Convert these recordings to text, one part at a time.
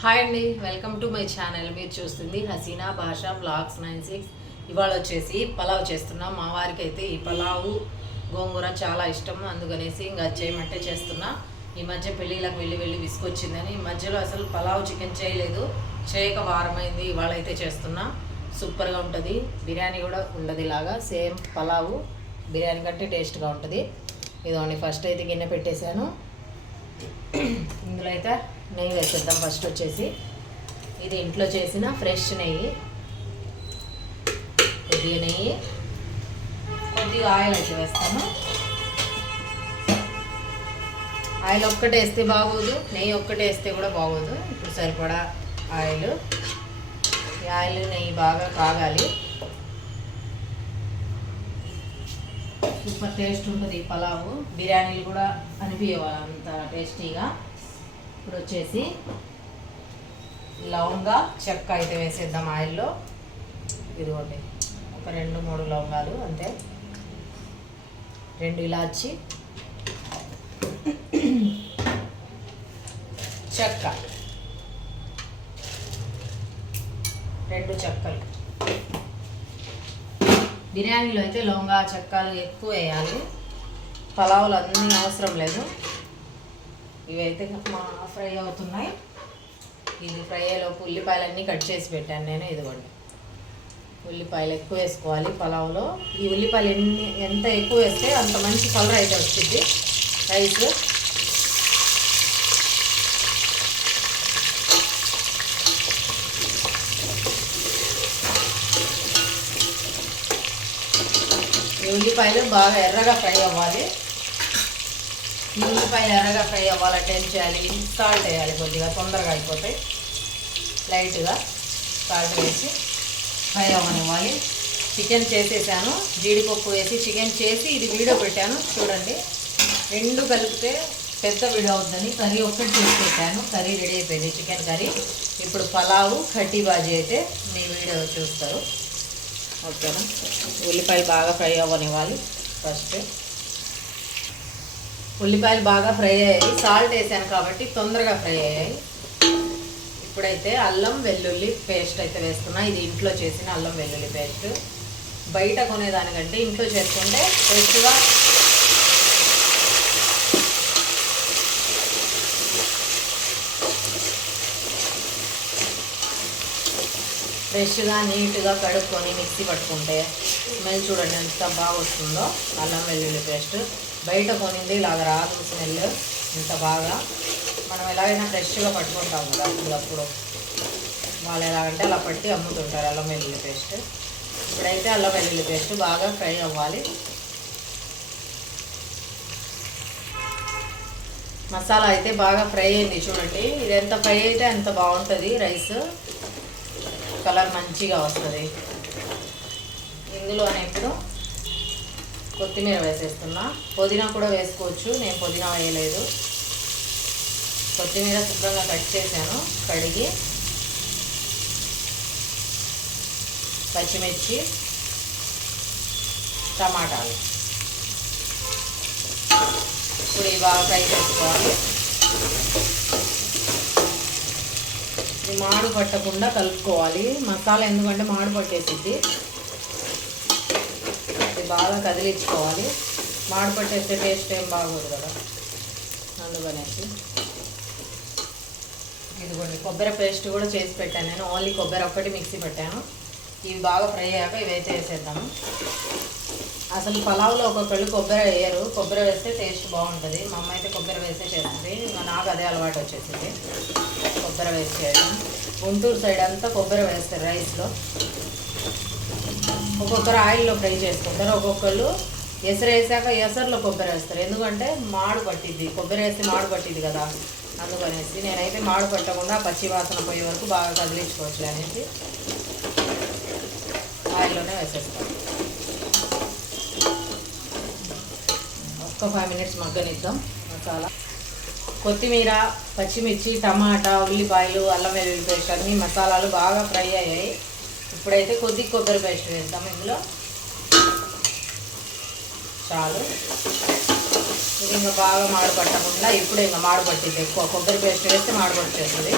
Hi అండి welcome to my channel. మీరు చూస్తుంది హసీనా భాష బ్లాగ్స్ నైన్ సిక్స్. ఇవాళ వచ్చేసి పలావ్ చేస్తున్నాం. మా వారికి అయితే ఈ పలావు గోంగూర చాలా ఇష్టం అందుకనేసి ఇంకా చేయమంటే చేస్తున్నా. ఈ మధ్య పెళ్ళిళ్ళకి వెళ్ళి వెళ్ళి విసుకొచ్చిందని ఈ మధ్యలో అసలు పలావ్ చికెన్ చేయలేదు. చేయక వారమైంది ఇవాళ అయితే చేస్తున్నా. సూపర్గా ఉంటుంది. బిర్యానీ కూడా ఉండదు ఇలాగా. సేమ్ పలావు. బిర్యానీ కంటే టేస్ట్గా ఉంటుంది. ఇదిగోండి ఫస్ట్ అయితే గిన్నె పెట్టేశాను. ఇందులో అయితే నెయ్యి వేసేద్దాం ఫస్ట్ వచ్చేసి. ఇది ఇంట్లో చేసిన ఫ్రెష్ నెయ్యి. కొద్దిగా నెయ్యి. కొద్దిగా ఆయిల్ అయితే వేస్తాను. ఆయిల్ ఒక్కటే వేస్తే బాగోదు నెయ్యి ఒక్కటే వేస్తే కూడా బాగోదు. ఇప్పుడు సరిపడా ఆయిల్. ఈ ఆయిల్ నెయ్యి బాగా కాగాలి. సూపర్ టేస్ట్ ఉంటుంది ఈ పలావు. బిర్యానీలు కూడా అనిపించేవాళ్ళు అంత టేస్టీగా. ఇప్పుడు వచ్చేసి లవంగా చెక్క అయితే వేసేద్దాం ఆయిల్లో. ఇదిగోండి ఒక రెండు మూడు లవంగాలు అంతే. రెండు ఇలాచి చెక్క. రెండు చెక్కలు. బిర్యానీలో అయితే లవంగా చెక్కలు ఎక్కువ వేయాలి. పలావులు అన్నీ అవసరం లేదు. ఇవైతే మా ఫ్రై అవుతున్నాయి. ఇది ఫ్రై అయ్యేలోపు ఉల్లిపాయలన్నీ కట్ చేసి పెట్టాను నేను ఇదిగోండి. ఉల్లిపాయలు ఎక్కువ వేసుకోవాలి పలావ్లో. ఈ ఉల్లిపాయలు ఎన్ని ఎంత ఎక్కువ వేస్తే అంత మంచి కలర్ అయితే వచ్చింది రైస్. ఈ ఉల్లిపాయలు బాగా ఎర్రగా ఫ్రై అవ్వాలి. ఉల్లిపాయలు ఎర్రగా ఫ్రై అవ్వాలంటే ఏం చేయాలి? సాల్ట్ వేయాలి కొద్దిగా తొందరగా అయిపోతాయి. లైట్గా సాల్ట్ వేసి ఫ్రై అవ్వనివ్వాలి. చికెన్ చేసేసాను. జీడిపప్పు వేసి చికెన్ చేసి ఇది వీడియో పెట్టాను. చూడండి. రెండు కలిపితే పెద్ద వీడియో అవుతుందని కర్రీ ఒక్కటి చేసి పెట్టాను. కర్రీ రెడీ అయిపోయింది. Chicken curry. ఇప్పుడు పలావు కట్టి బాజీ అయితే మీ వీడియో చూస్తారు. ఓకేనా? ఉల్లిపాయలు బాగా ఫ్రై అవ్వనివ్వాలి ఫస్ట్. ఉల్లిపాయలు బాగా ఫ్రై అయ్యాయి. సాల్ట్ వేసాను కాబట్టి తొందరగా ఫ్రై అయ్యాయి. ఇప్పుడైతే అల్లం వెల్లుల్లి పేస్ట్ అయితే వేస్తున్నా. ఇది ఇంట్లో చేసిన అల్లం వెల్లుల్లి పేస్ట్. బయట కొనేదానికంటే ఇంట్లో చేసుకుంటే ఫ్రెష్గా ఫ్రెష్గా నీట్గా కడుక్కొని మిక్సీ పట్టుకుంటే స్మెల్ చూడండి ఎంత బాగా వస్తుందో. అల్లం వెల్లుల్లి పేస్ట్. బయట కొనింది ఇలాగ రాదు స్మెల్ ఇంత బాగా. మనం ఎలాగైనా ఫ్రెష్గా పట్టుకుంటాం కదా అప్పుడప్పుడు. వాళ్ళు ఎలాగంటే అలా పట్టి అమ్ముతుంటారు అల్లం వెల్లుల్లి పేస్ట్. ఇప్పుడైతే అల్లం వెల్లుల్లి పేస్ట్ బాగా ఫ్రై అవ్వాలి. మసాలా అయితే బాగా ఫ్రై అయింది చూడండి. ఇది ఎంత ఫ్రై అయితే అంత బాగుంటుంది రైస్. కలర్ మంచిగా వస్తుంది. ఇందులోనే ఇప్పుడు కొత్తిమీర వేసేస్తున్నా. పుదీనా కూడా వేసుకోవచ్చు నేను పుదీనా వేయలేదు. కొత్తిమీర శుభ్రంగా కట్ చేశాను కడిగి. పచ్చిమిర్చి టమాటాలు. ఇప్పుడు ఇవి బాగా ఫ్రై చేసుకోవాలి. ఇది మాడు పట్టకుండా కలుపుకోవాలి. మసాలా ఎందుకంటే మాడు పట్టేసిద్ది. బాగా కదిలించుకోవాలి. మాడిపట్టేస్తే టేస్ట్ ఏం బాగోదు కదా. అందుకనేసి ఇదిగోండి కొబ్బరి పేస్ట్ కూడా చేసి పెట్టాను. నేను ఓన్లీ కొబ్బరి ఒక్కటి మిక్సీ పెట్టాను. ఇవి బాగా ఫ్రై అయ్యాక ఇవైతే వేసేద్దాము. అసలు పలావ్లో ఒక్కొక్కళ్ళు కొబ్బరి వేయరు. కొబ్బరి వేస్తే టేస్ట్ బాగుంటుంది. మా అమ్మ అయితే కొబ్బరి వేసే చేస్తుంది. నాకు అదే అలవాటు వచ్చేసింది. కొబ్బరి వేసి చేయడం గుంటూరు సైడ్ అంతా కొబ్బరి వేస్తారు రైస్లో. ఒక్కొక్కరు ఆయిల్లో ఫ్రై చేసుకుంటారు. ఒక్కొక్కళ్ళు ఎసరు వేసాక ఎసరులో కొబ్బరి వేస్తారు. ఎందుకంటే మాడు పట్టిద్ది. కొబ్బరి వేస్తే మాడు పట్టిద్ది కదా. అందుకనేసి నేనైతే మాడు పట్టకుండా పచ్చి వాసన పోయే వరకు బాగా కదిలించుకోవచ్చు అనేసి ఒక ఫైవ్ మినిట్స్ మగ్గనిద్దాం. మసాలా. కొత్తిమీర పచ్చిమిర్చి టమాటా ఉల్లిపాయలు అల్లం వెల్లుల్లి పేస్ట్ అన్ని మసాలాలు బాగా ఫ్రై అయ్యాయి. ఇప్పుడైతే కొద్ది కొబ్బరి పేస్ట్ వేద్దాం ఇందులో. చాలు. ఇది ఇంకా బాగా మాడపట్టకుండా ఇప్పుడు ఇంకా మాడపట్టింది ఎక్కువ. కొబ్బరి పేస్ట్ వేస్తే మాడపట్టేస్తుంది.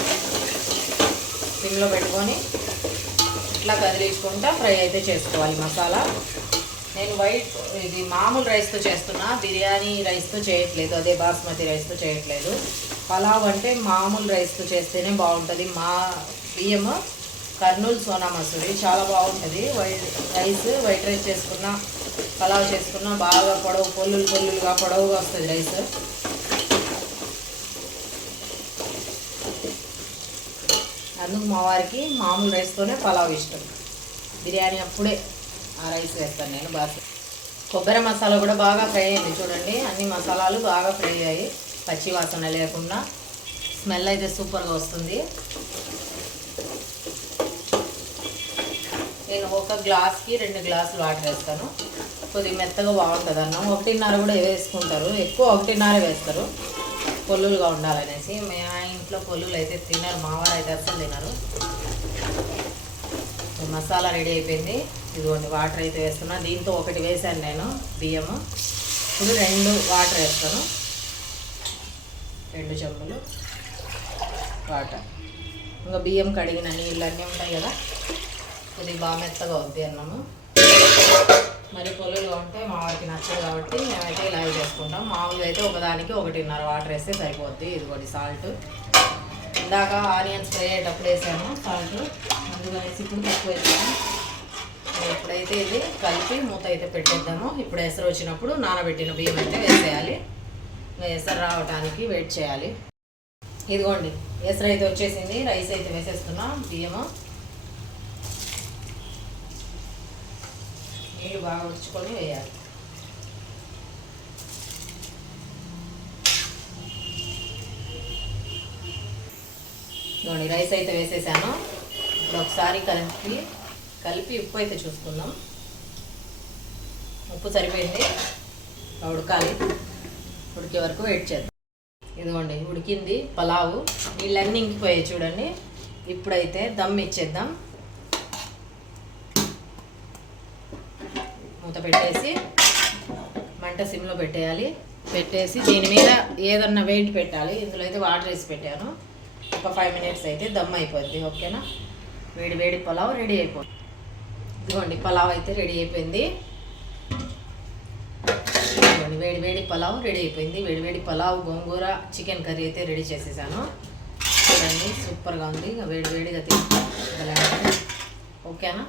సిమ్లో పెట్టుకొని ఇట్లా కదిలించుకుంటా ఫ్రై అయితే చేసుకోవాలి మసాలా. నేను వైట్ ఇది మామూలు రైస్తో చేస్తున్నా బిర్యానీ రైస్తో చేయట్లేదు అదే బాస్మతి రైస్తో చేయట్లేదు. పలావ్ అంటే మామూలు రైస్తో చేస్తేనే బాగుంటుంది. మా బియ్యం కర్నూలు సోనా మసూరి చాలా బాగుంటుంది. వైట్ రైస్ వైట్ రైస్ చేసుకున్నా పలావ్ చేసుకున్నా బాగా పొడవు పొల్లులు పొల్లులుగా పొడవుగా వస్తుంది రైస్. అందుకు మా వారికి మామూలు రైస్తోనే పలావ్ ఇష్టం. బిర్యానీ అప్పుడే ఆ రైస్ వేస్తాను నేను బాగా. కొబ్బరి మసాలా కూడా బాగా ఫ్రై అయింది చూడండి. అన్ని మసాలాలు బాగా ఫ్రై అయ్యాయి. పచ్చి వాసన లేకుండా. స్మెల్ అయితే సూపర్గా వస్తుంది. నేను ఒక గ్లాస్కి రెండు గ్లాసులు వాటర్ వేస్తాను. కొద్దిగా మెత్తగా బాగుంటుంది అన్నం. ఒకటిన్నర కూడా వేసుకుంటారు. ఎక్కువ ఒకటిన్నర వేస్తారు. పొల్లులుగా ఉండాలనేసి. మా ఇంట్లో పొల్లులు అయితే తినరు. మావారు అయితే అసలు తినరు. మసాలా రెడీ అయిపోయింది. ఇదిగోండి వాటర్ అయితే వేస్తున్నా. దీంతో ఒకటి వేసాను నేను బియ్యము ఇప్పుడు రెండు వాటర్ వేస్తాను. రెండు చెంబులు వాటర్. ఇంకా బియ్యం కడిగిన నీళ్ళు అన్నీ ఉంటాయి కదా కొద్దిగా బాగా మెత్తగా అవుద్ది మరి పొల్లుగా ఉంటే మా వారికి నచ్చదు కాబట్టి మేమైతే ఇలా చేసుకుంటాం. మామూలుగా అయితే ఒకదానికి ఒకటిన్నర వాటర్ వేస్తే సరిపోద్ది. ఇదిగోండి సాల్ట్. ఇందాక ఆనియన్స్ ఫ్రై అయ్యేటప్పుడు వేసాము సాల్ట్. అందుకనేసి ఇప్పుడు తక్కువ వేద్దాం. ఎప్పుడైతే ఇది కలిపి మూత అయితే పెట్టేద్దాము. ఇప్పుడు ఎసరు వచ్చినప్పుడు నానబెట్టిన బియ్యం అయితే వేసేయాలి. ఇంకా ఎసరు రావడానికి వెయిట్ చేయాలి. ఇదిగోండి ఎసరు అయితే వచ్చేసింది. రైస్ అయితే వేసేస్తున్నాం బియ్యము. నీళ్ళు బాగా ఉడుచుకొని వేయాలి. ఇదిగోండి రైస్ అయితే వేసేసాను. ఇప్పుడు ఒకసారి కలిపి కలిపి ఉప్పు అయితే చూసుకుందాం. ఉప్పు సరిపోయింది. ఉడకాలి. ఉడికే వరకు వెయిట్ చేద్దాం. ఇదిగోండి ఉడికింది పలావు. నీళ్ళన్నీ ఇంకిపోయాయి చూడండి. ఇప్పుడైతే దమ్ ఇచ్చేద్దాం. మూత పెట్టేసి మంట సిమ్లో పెట్టేయాలి. పెట్టేసి దీని మీద ఏదన్నా వెయిట్ పెట్టాలి. ఇందులో అయితే వాటర్ వేసి పెట్టాను. ఒక ఫైవ్ మినిట్స్ అయితే దమ్ అయిపోద్ది ఓకేనా? వేడి వేడి పులావ్ రెడీ అయిపోయింది ఇదిగోండి పులావ్ అయితే రెడీ అయిపోయింది. ఇదిగోండి వేడి వేడి పులావ్ రెడీ అయిపోయింది. వేడి వేడి పులావ్ గోంగూర చికెన్ కర్రీ అయితే రెడీ చేసేసాను. చూడండి సూపర్గా ఉంది. ఇంకా వేడి వేడిగా తింటాను ఓకేనా?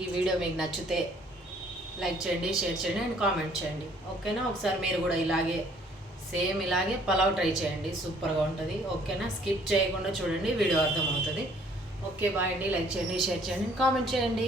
ఈ వీడియో మీకు నచ్చితే లైక్ చేయండి షేర్ చేయండి అండ్ కామెంట్ చేయండి. ఓకేనా? ఒకసారి మీరు కూడా ఇలాగే సేమ్ ఇలాగే పలావ్ ట్రై చేయండి. సూపర్గా ఉంటుంది. ఓకేనా? స్కిప్ చేయకుండా చూడండి వీడియో అర్థమవుతుంది. ఓకే బాయ్ అండి. లైక్ చేయండి షేర్ చేయండి కామెంట్ చేయండి.